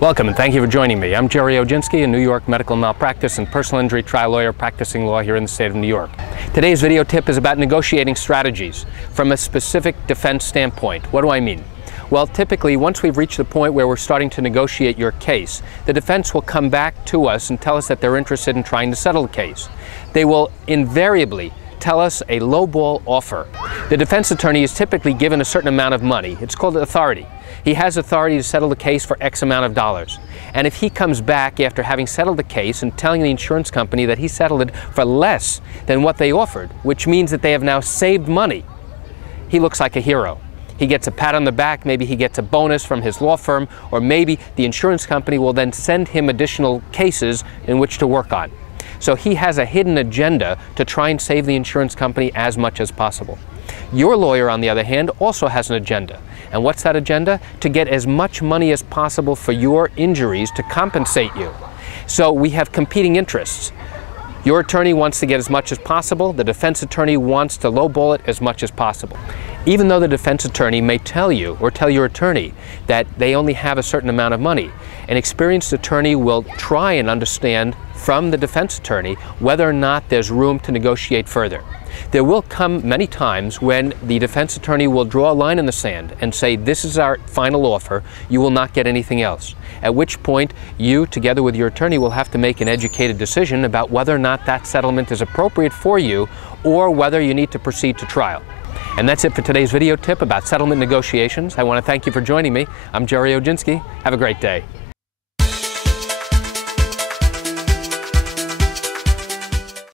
Welcome and thank you for joining me. I'm Gerry Oginski, a New York medical malpractice and personal injury trial lawyer practicing law here in the state of New York. Today's video tip is about negotiating strategies from a specific defense standpoint. What do I mean? Well, typically, once we've reached the point where we're starting to negotiate your case, the defense will come back to us and tell us that they're interested in trying to settle the case. They will invariably tell us a lowball offer. The defense attorney is typically given a certain amount of money. It's called authority. He has authority to settle the case for X amount of dollars. And if he comes back after having settled the case and telling the insurance company that he settled it for less than what they offered, which means that they have now saved money, he looks like a hero. He gets a pat on the back, maybe he gets a bonus from his law firm, or maybe the insurance company will then send him additional cases in which to work on. So he has a hidden agenda to try and save the insurance company as much as possible. Your lawyer, on the other hand, also has an agenda. And what's that agenda? To get as much money as possible for your injuries to compensate you. So we have competing interests. Your attorney wants to get as much as possible. The defense attorney wants to lowball it as much as possible. Even though the defense attorney may tell you or tell your attorney that they only have a certain amount of money, an experienced attorney will try and understand from the defense attorney whether or not there's room to negotiate further. There will come many times when the defense attorney will draw a line in the sand and say, this is our final offer, you will not get anything else. At which point you, together with your attorney, will have to make an educated decision about whether or not that settlement is appropriate for you or whether you need to proceed to trial. And that's it for today's video tip about settlement negotiations. I want to thank you for joining me. I'm Gerry Oginski. Have a great day.